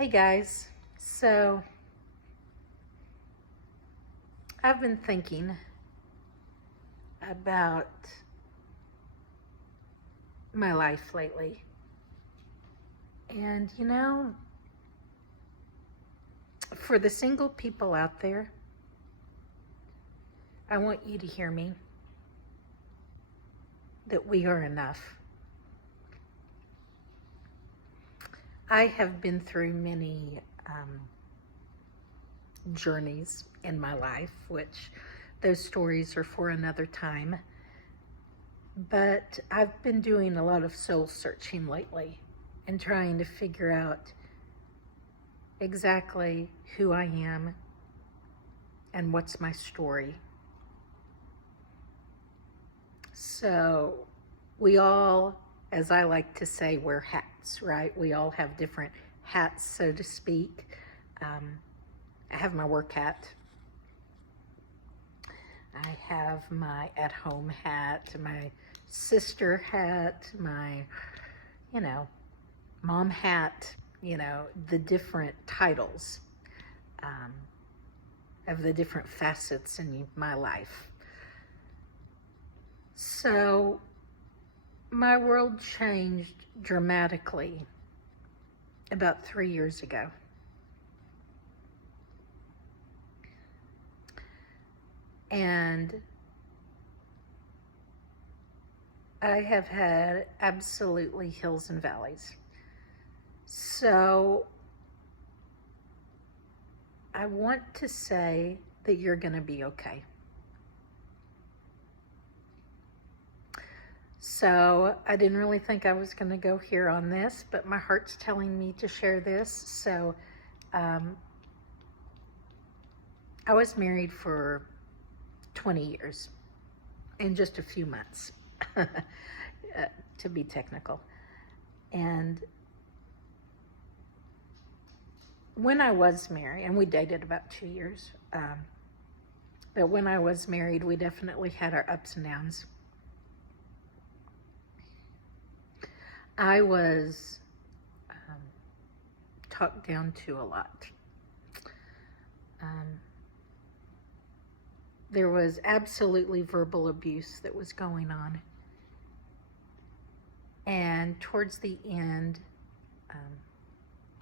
Hey guys, so I've been thinking about my life lately. And for the single people out there, I want you to hear me that we are enough. I have been through many journeys in my life, which those stories are for another time. But I've been doing a lot of soul searching lately and trying to figure out exactly who I am and what's my story. So we all, as I like to say, wear hats, right? We all have different hats, so to speak. I have my work hat. I have my at-home hat, my sister hat, my, mom hat, the different titles of the different facets in my life. So my world changed dramatically about 3 years ago. And I have had absolutely hills and valleys. So I want to say that you're going to be okay. So I didn't really think I was going to go here on this, but my heart's telling me to share this. So I was married for 20 years in just a few months, to be technical. And when I was married, and we dated about 2 years, but when I was married, we definitely had our ups and downs. I was talked down to a lot. There was absolutely verbal abuse that was going on. And towards the end,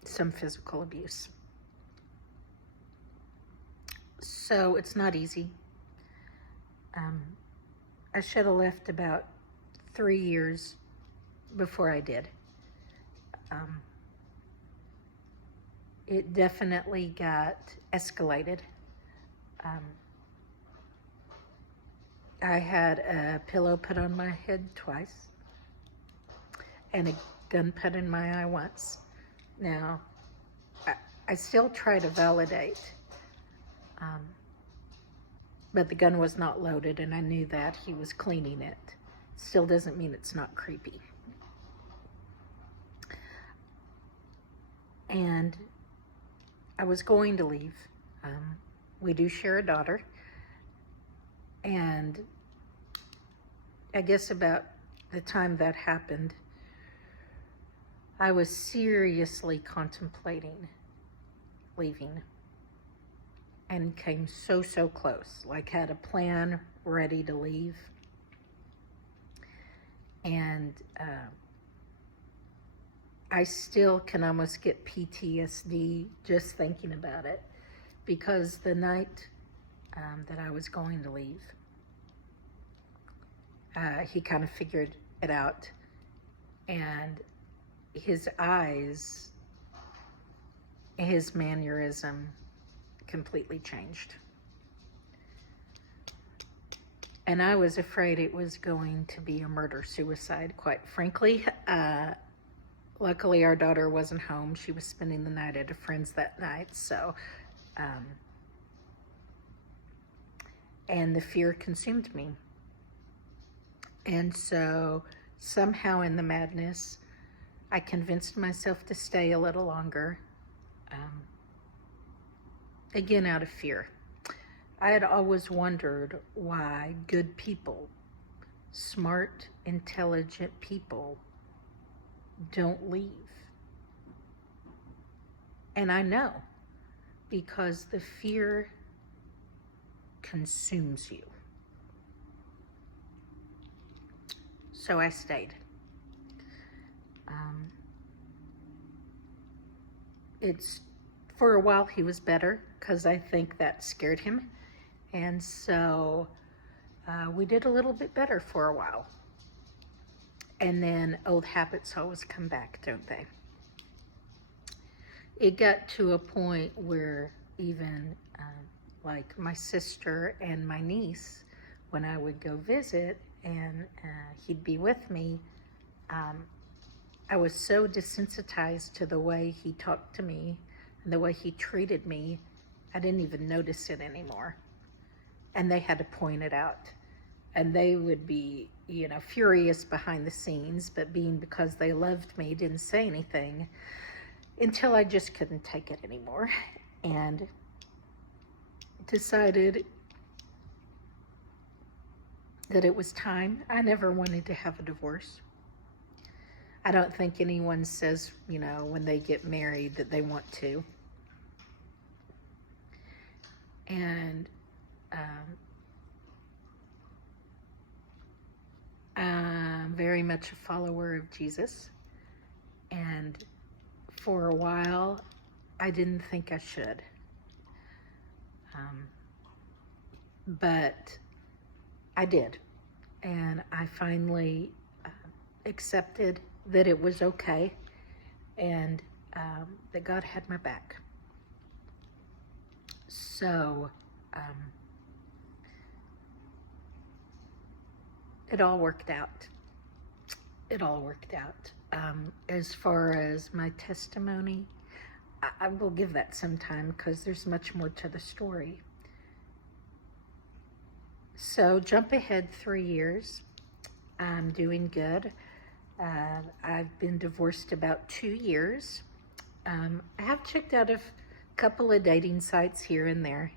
some physical abuse. So it's not easy. I should have left about 3 years before I did. It definitely got escalated. I had a pillow put on my head twice and a gun put in my eye once. Now, I still try to validate, but the gun was not loaded and I knew that he was cleaning it. Still doesn't mean it's not creepy. And I was going to leave. We do share a daughter. And I guess about the time that happened, I was seriously contemplating leaving and came so close, like had a plan ready to leave. And I still can almost get PTSD just thinking about it, because the night that I was going to leave, he kind of figured it out, and his eyes, his mannerism completely changed. And I was afraid it was going to be a murder-suicide, quite frankly. Luckily, our daughter wasn't home. She was spending the night at a friend's that night, so and the fear consumed me. And so somehow in the madness, I convinced myself to stay a little longer, again out of fear. I had always wondered why good people, smart, intelligent people, don't leave. And I know, because the fear consumes you. So I stayed. It's for a while he was better, because I think that scared him. And so we did a little bit better for a while. And then old habits always come back, don't they? It got to a point where even like my sister and my niece, when I would go visit and he'd be with me, I was so desensitized to the way he talked to me and the way he treated me, I didn't even notice it anymore. And they had to point it out. And they would be, furious behind the scenes, but because they loved me, didn't say anything until I just couldn't take it anymore and decided that it was time. I never wanted to have a divorce. I don't think anyone says, when they get married that they want to. And I'm very much a follower of Jesus. And for a while, I didn't think I should. But I did. And I finally accepted that it was okay and that God had my back. So it all worked out. It all worked out. As far as my testimony, I will give that sometime because there's much more to the story. So jump ahead 3 years. I'm doing good. I've been divorced about 2 years. I have checked out a couple of dating sites here and there,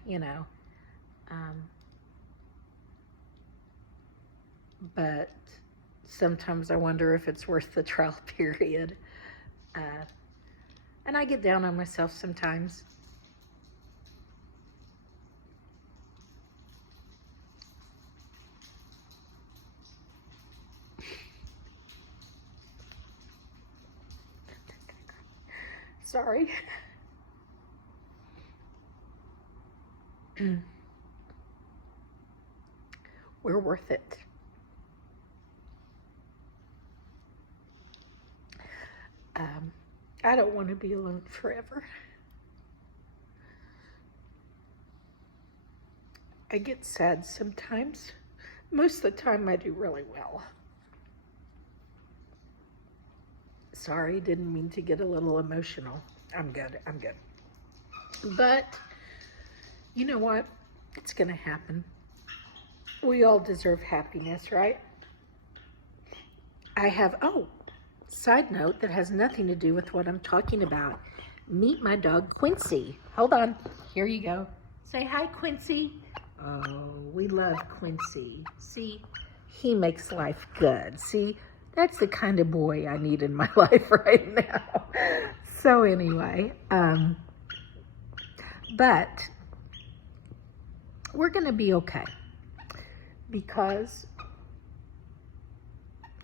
but sometimes I wonder if it's worth the trial period. And I get down on myself sometimes. Sorry. We're worth it. I don't want to be alone forever. I get sad sometimes. Most of the time I do really well. Sorry, didn't mean to get a little emotional. I'm good. But you know what? It's going to happen. We all deserve happiness, right? I have, side note that has nothing to do with what I'm talking about. Meet my dog, Quincy. Hold on. Here you go. Say hi, Quincy. Oh, we love Quincy. See, he makes life good. See, that's the kind of boy I need in my life right now. So anyway, but we're going to be okay because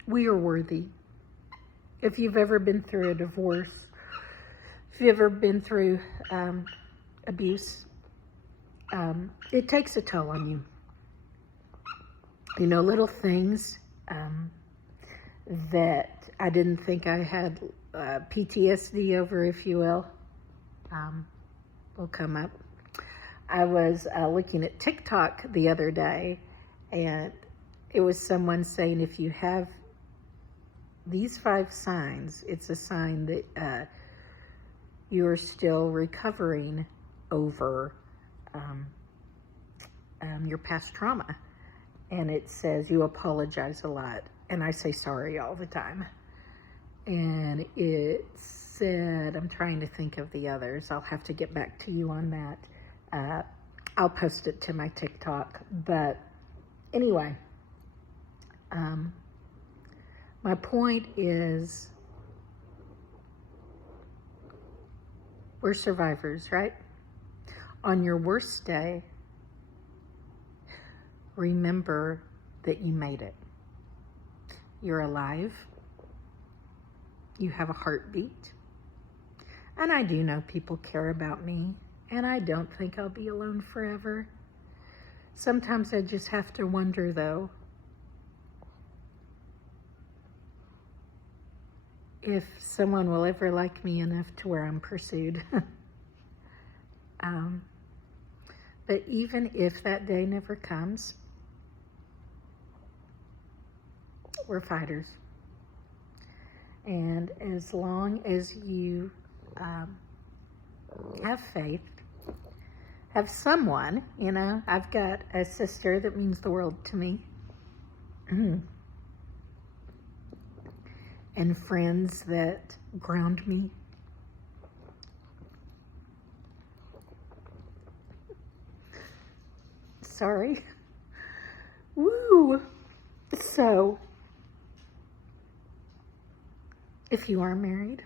we are worthy. If you've ever been through a divorce, if you've ever been through abuse, it takes a toll on you. Little things that I didn't think I had PTSD over, if you will come up. I was looking at TikTok the other day, and it was someone saying if you have these 5 signs, it's a sign that you're still recovering over your past trauma. And it says you apologize a lot. And I say sorry all the time. And it said, I'm trying to think of the others. I'll have to get back to you on that. I'll post it to my TikTok. But anyway, my point is We're survivors, right? On your worst day, remember that you made it. You're alive. You have a heartbeat. And I do know people care about me, and I don't think I'll be alone forever. Sometimes I just have to wonder, though, if someone will ever like me enough to where I'm pursued. But even if that day never comes, we're fighters. And as long as you have faith, have someone, I've got a sister that means the world to me. And friends that ground me. Sorry. Woo! So, if you are married,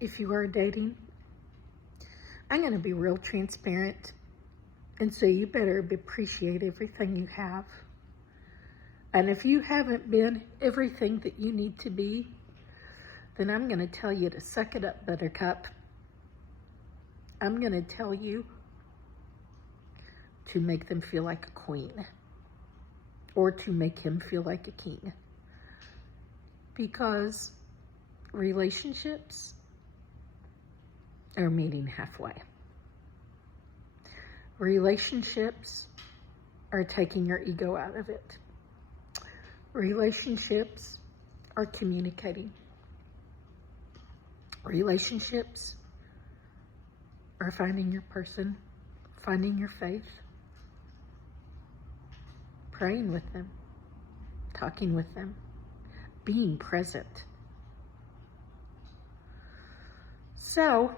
if you are dating, I'm going to be real transparent. And so you better appreciate everything you have. And if you haven't been everything that you need to be, then I'm going to tell you to suck it up, buttercup. I'm going to tell you to make them feel like a queen, or to make him feel like a king. Because relationships are meeting halfway. Relationships are taking your ego out of it. Relationships are communicating. Relationships are finding your person, finding your faith, praying with them, talking with them, being present. So,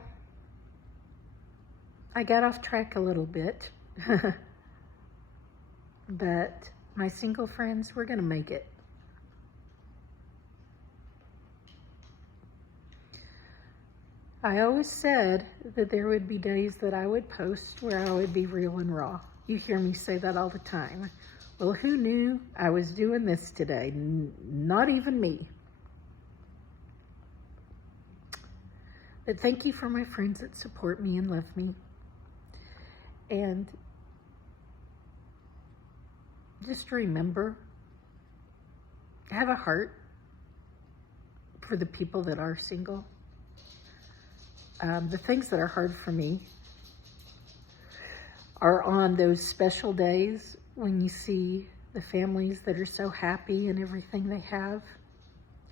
I got off track a little bit, but my single friends, we're going to make it. I always said that there would be days that I would post where I would be real and raw. You hear me say that all the time. Well, who knew I was doing this today? Not even me. But thank you for my friends that support me and love me. And just remember, have a heart for the people that are single. The things that are hard for me are on those special days when you see the families that are so happy and everything they have.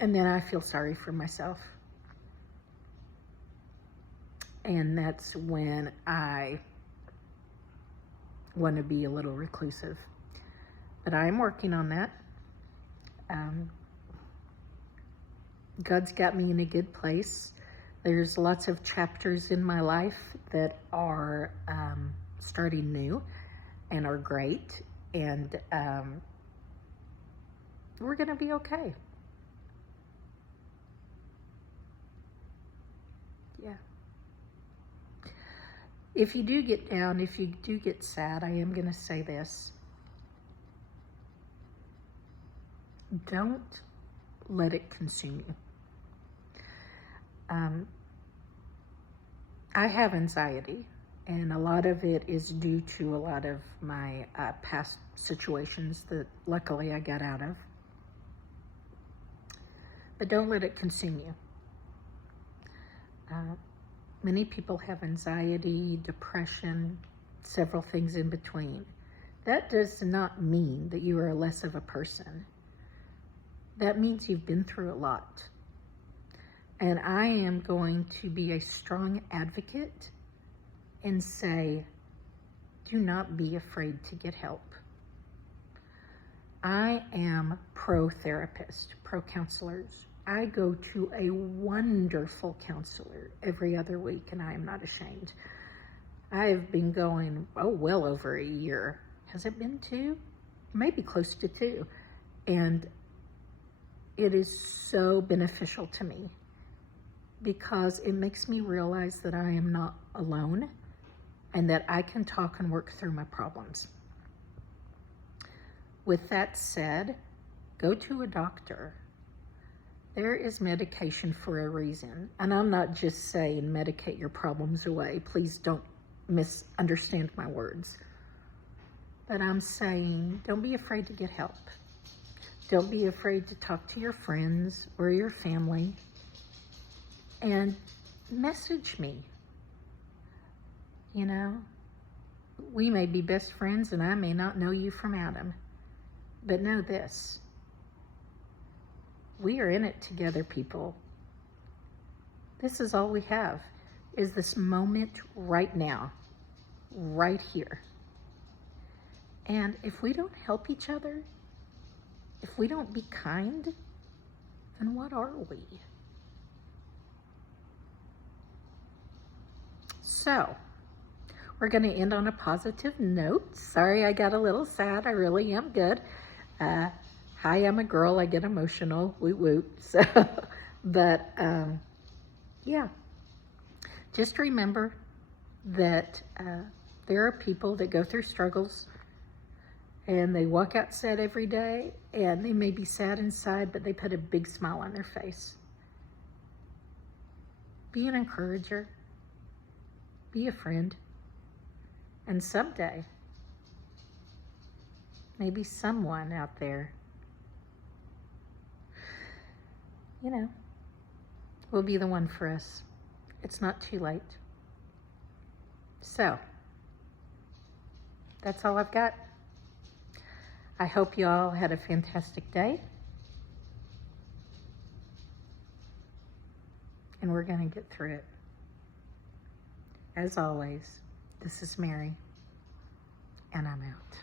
And then I feel sorry for myself. And that's when I want to be a little reclusive. But I'm working on that. God's got me in a good place. There's lots of chapters in my life that are starting new and are great. And we're going to be okay. Yeah. If you do get down, if you do get sad, I am going to say this. Don't let it consume you. I have anxiety, and a lot of it is due to a lot of my past situations that luckily I got out of. But don't let it consume you. Many people have anxiety, depression, several things in between. That does not mean that you are less of a person. That means you've been through a lot. And I am going to be a strong advocate and say, do not be afraid to get help. I am pro-therapist, pro-counselors. I go to a wonderful counselor every other week, and I am not ashamed. I have been going, well over a year. Has it been 2? Maybe close to 2. And it is so beneficial to me. because it makes me realize that I am not alone and that I can talk and work through my problems. With that said, go to a doctor. There is medication for a reason. And I'm not just saying medicate your problems away. Please don't misunderstand my words. But I'm saying don't be afraid to get help. Don't be afraid to talk to your friends or your family. And message me. You know, we may be best friends and I may not know you from Adam. But know this. We are in it together, people. This is all we have, is this moment right now, right here. And if we don't help each other, if we don't be kind, then what are we? So, we're going to end on a positive note. Sorry I got a little sad. I really am good. Hi, I'm a girl. I get emotional. Woot woot. So, but yeah, just remember that there are people that go through struggles and they walk out sad every day and they may be sad inside, but they put a big smile on their face. Be an encourager. Be a friend. And someday, maybe someone out there, you know, will be the one for us. It's not too late. So, that's all I've got. I hope you all had a fantastic day. And we're going to get through it. As always, this is Mary, and I'm out.